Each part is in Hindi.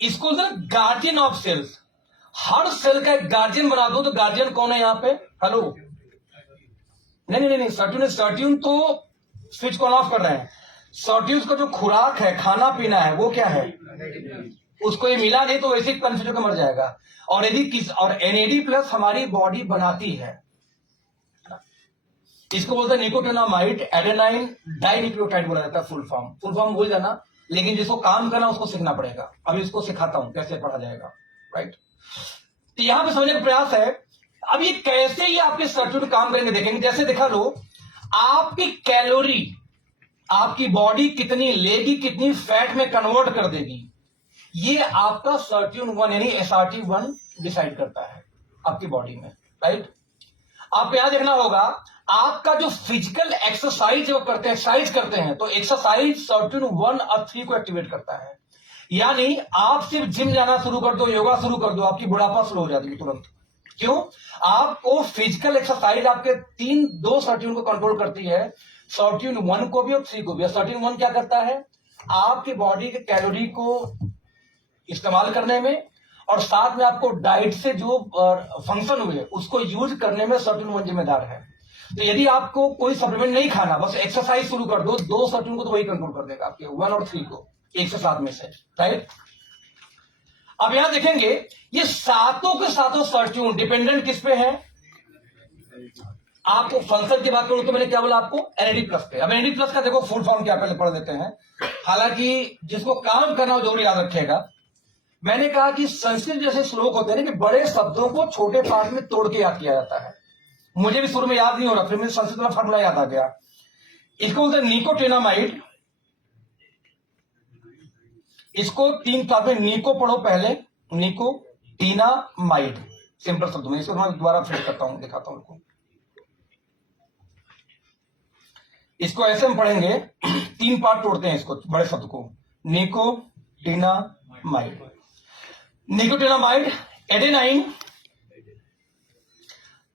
इसको गार्जियन ऑफ सेल्स, हर सेल का एक गार्जियन बना दो। तो गार्जियन कौन है यहाँ पे? हेलो, नहीं, सर्ट्यून तो स्विच को ऑफ कर रहे हैं। सर्ट्यून का जो खुराक है, खाना पीना है, वो क्या है? उसको ये मिला नहीं तो वैसे कंफ्यूज होकर मर जाएगा। और यदि और एनएडी प्लस हमारी बॉडी बनाती है, इसको बोलते हैं निकोटिनामाइड एडेनाइन डाइन्यूक्लियोटाइड बोला जाता है। फुल फॉर्म भूल जाना, लेकिन जिसको काम करना उसको सीखना पड़ेगा। अभी इसको सिखाता हूं कैसे पढ़ा जाएगा, राइट। तो यहां पे समझने का प्रयास है। अब ये कैसे ही आपके सर्ट्यून काम करेंगे देखेंगे। जैसे दिखा लो, आपकी कैलोरी आपकी बॉडी कितनी लेगी, कितनी फैट में कन्वर्ट कर देगी, ये आपका सर्ट्यून 1 यानी SRT1 डिसाइड करता है आपकी बॉडी में, राइट। आप यहां देखना होगा, आपका जो फिजिकल एक्सरसाइज करते हैं तो एक्सरसाइज सर्ट्यून 1 और 3 को एक्टिवेट करता है। यानी आप सिर्फ जिम जाना शुरू कर दो, योगा शुरू कर दो, आपकी बुढ़ापा स्लो हो जाती है तुरंत। क्यों? आपको फिजिकल एक्सरसाइज आपके 2 सर्ट्यून को कंट्रोल करती है, सर्ट्यून 1 को भी और 3 को भी। सर्ट्यून 1 क्या करता है? आपकी बॉडी के कैलोरी को इस्तेमाल करने में और साथ में आपको डाइट से जो फंक्शन हुए उसको यूज करने में सर्ट्यून 1 जिम्मेदार है। तो यदि आपको कोई सप्लीमेंट नहीं खाना, बस एक्सरसाइज शुरू कर दो, 2 सर्ट्यून को तो वही कंट्रोल कर देगा, आपके 1 और 3 को, एक से 7 में से, राइट। अब यहां देखेंगे, ये सातों के सातों सर्ट्यून डिपेंडेंट किस पे है? आपको फंक्शन की बात करूं तो मैंने क्या बोला आपको? एनएडी प्लस पे। अब एनएडी प्लस का देखो फुल फॉर्म क्या, पहले पढ़ देते हैं। हालांकि जिसको काम करना हो जरूर याद रखेगा। मैंने कहा कि संस्कृत जैसे श्लोक होते हैं कि बड़े शब्दों को छोटे पार्ट में तोड़ के याद किया जाता है। मुझे भी शुरू में याद नहीं हो रहा, फिर मुझे संस्कृत में फॉर्मूला याद आ गया। इसको बोलते हैं निकोटिनामाइड। इसको 3 पार्ट में, निको पढ़ो पहले, निकोटिनामाइड, सिंपल शब्द में। इसको मैं दोबारा फिर करता हूं, दिखाता हूं। इसको ऐसे हम पढ़ेंगे, 3 पार्ट तोड़ते हैं इसको, बड़े शब्द को। निकोटिनामाइड, निकोटिनामाइड, एडेनाइन,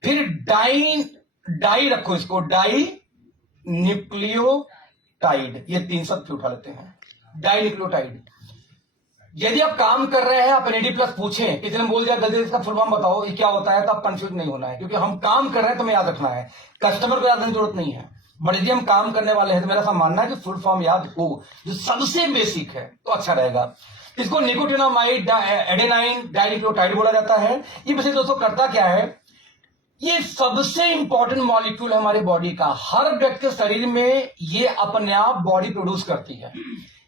फिर डाई रखो इसको, डाई न्यूक्लियोटाइड। ये 3 शब्द उठा लेते हैं, डाई न्यूक्लियोटाइड। यदि आप काम कर रहे हैं, आप एनएडी प्लस पूछें, किसी ने बोल दिया गलती इसका फुल फॉर्म बताओ ये क्या होता है, तो आप कंफ्यूज नहीं होना है, क्योंकि हम काम कर रहे हैं तो हमें याद रखना है। कस्टमर को याद रखने की जरूरत नहीं है, बट यदि हम काम करने वाले हैं तो मेरा ऐसा मानना है कि फुल फॉर्म याद हो, जो सबसे बेसिक है, तो अच्छा रहेगा। इसको निकोटिनामाइड एडेनाइन डाइन्यूक्लियोटाइड बोला जाता है। ये वैसे दोस्तों करता क्या है? ये सबसे इंपॉर्टेंट मॉलिक्यूल है हमारी बॉडी का। हर व्यक्ति के शरीर में ये अपने आप बॉडी प्रोड्यूस करती है,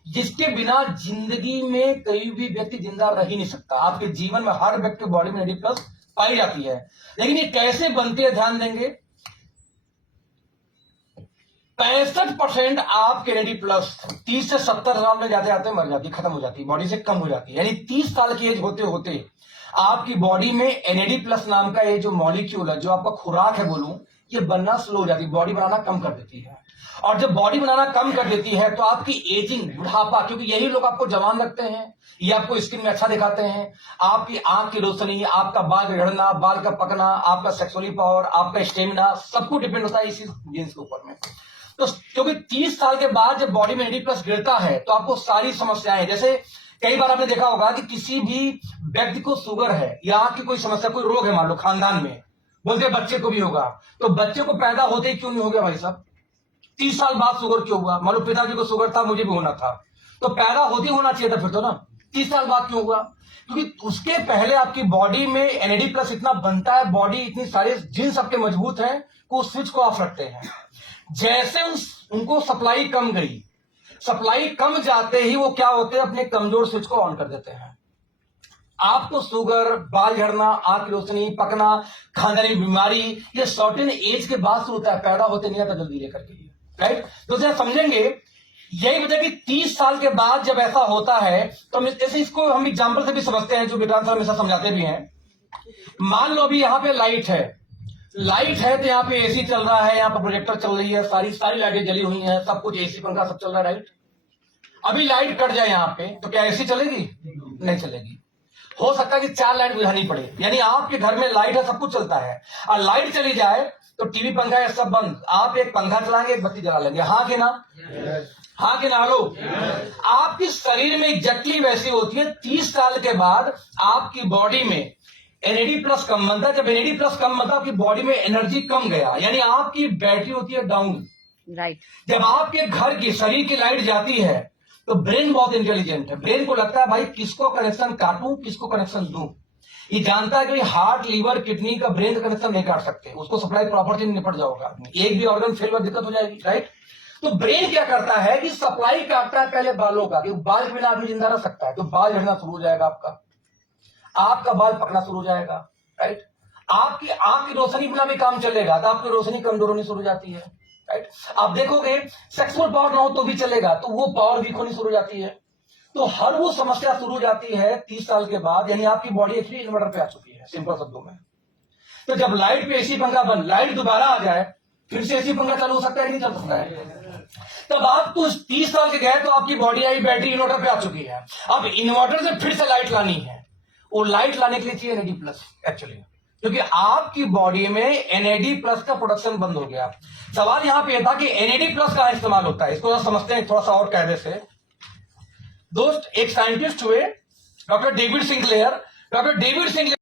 जिसके बिना जिंदगी में कोई भी व्यक्ति जिंदा रह ही नहीं सकता। आपके जीवन में हर व्यक्ति की बॉडी में एनएडी प्लस पाई जाती है। लेकिन ये कैसे बनती है, ध्यान देंगे। 65% आपके एनएडी प्लस 30 से 70 साल में जाते जाते मर जाती, खत्म हो जाती, बॉडी से कम हो जाती है। यानी 30 साल की एज होते होते आपकी बॉडी में एनएडी प्लस नाम का ये जो मॉलिक्यूल है, जो आपका खुराक है बोलूं, ये बनना स्लो हो जाती, बॉडी बनाना कम कर देती है। और जब बॉडी बनाना कम कर देती है तो आपकी एजिंग, बुढ़ापा, क्योंकि यही लोग आपको जवान लगते हैं, ये आपको स्किन में अच्छा दिखाते हैं, आपकी आंख की रोशनी, आपका बाल झड़ना, बाल का पकना, आपका सेक्सुअली पावर, आपका स्टेमिना, सब कुछ डिपेंड होता है इसी जीन्स के ऊपर में। तो क्योंकि 30 साल के बाद जब बॉडी में एनएडी प्लस गिरता है तो आपको सारी समस्याएं, जैसे कई बार आपने देखा होगा कि किसी भी व्यक्ति को शुगर है या आंख की कोई समस्या, कोई रोग है, मान लो खानदान में, बोलते बच्चे को भी होगा, तो बच्चे को पैदा होते ही क्यों नहीं हो गया भाई साहब? 30 साल बाद शुगर क्यों हुआ? मान लो पिताजी को शुगर था, मुझे भी होना था, तो पैदा होते ही होना चाहिए था फिर तो ना, 30 साल बाद क्यों हुआ? क्योंकि उसके पहले आपकी बॉडी में एनएडी प्लस इतना बनता है, बॉडी इतनी सारे जीन्स आपके मजबूत हैं कि उस स्विच को ऑफ रखते हैं। जैसे उनको सप्लाई कम गई, सप्लाई कम जाते ही वो क्या होते हैं, अपने कमजोर स्विच को ऑन कर देते हैं। आपको शुगर, बाल झड़ना, आंख की रोशनी, पकना, खानदानी बीमारी, ये सर्टेन एज के बाद शुरू होता है, पैदा होते नहीं आता जल्दी लेकर के, राइट। तो जैसे समझेंगे, यही वजह कि 30 साल के बाद जब ऐसा होता है तो जैसे इसको हम एग्जाम्पल से भी समझते हैं, जो विद्वान हमेशा समझाते भी हैं। मान लो अभी यहाँ पे लाइट है तो यहाँ पे एसी चल रहा है, यहाँ पे प्रोजेक्टर चल रही है, सारी लाइटें जली हुई हैं, सब कुछ एसी पंखा सब चल रहा है, राइट। अभी लाइट कट जाए यहाँ पे तो क्या एसी चलेगी? नहीं चलेगी। हो सकता है कि 4 लाइट बुझानी पड़े, यानी आपके घर में लाइट है, सब कुछ चलता है, और लाइट चली जाए तो टीवी पंखा है सब बंद, आप एक पंखा चलाएंगे, एक बत्ती जला लेंगे, हाँ कि ना? हाँ कि ना लो? आपके शरीर में एग्जैक्टली वैसी होती है। 30 साल के बाद आपकी बॉडी में एनएडी प्लस कम बनता है। जब एनएडी प्लस कम बनता है आपकी बॉडी में एनर्जी कम गया, यानी आपकी बैटरी होती है डाउन। राइट। जब आपके घर की शरीर की लाइट जाती है तो ब्रेन बहुत इंटेलिजेंट है। ब्रेन को लगता है भाई किसको कनेक्शन काटूं, किसको कनेक्शन दूं। ये जानता है कि हार्ट, लीवर, किडनी का ब्रेन का कनेक्शन नहीं काट सकते, उसको सप्लाई प्रॉपर्टी निपट जाओगा, एक भी ऑर्गन फेल में दिक्कत हो जाएगी। राइट। तो ब्रेन क्या करता है कि सप्लाई काटता है पहले बालों का, क्योंकि बाल के बिना आदमी जिंदा रह सकता है। तो बाल झड़ना शुरू हो जाएगा, आपका बाल पकना शुरू हो जाएगा। राइट। आपकी आंख की रोशनी बिना भी काम चलेगा, तो आपकी रोशनी कमजोर होनी शुरू हो जाती है। राइट। आप देखोगे सेक्सुअल पावर ना हो तो भी चलेगा, तो वो पावर वीक होनी शुरू हो जाती है। तो हर वो समस्या शुरू हो जाती है 30 साल के बाद, यानी आपकी बॉडी एक्चुअली इन्वर्टर पे आ चुकी है, सिंपल शब्दों में। तो जब लाइट पे एसी पंखा बंद, लाइट दोबारा आ जाए, फिर से एसी पंखा चालू हो सकता है कि नहीं चल सकता है? तब आप तो 30 साल के गए तो आपकी बॉडी आई बैटरी इन्वर्टर पे आ चुकी है। अब इन्वर्टर से फिर से लाइट लानी है, वो लाइट लाने के लिए चाहिए एनएडी प्लस एक्चुअली, क्योंकि आपकी बॉडी में एनएडी प्लस का प्रोडक्शन बंद हो गया। सवाल यहां पे था कि एनएडी प्लस का इस्तेमाल होता है, इसको समझते हैं थोड़ा सा और कायदे से। दोस्त, एक साइंटिस्ट हुए doctor David Sinclair. Doctor David Sinclair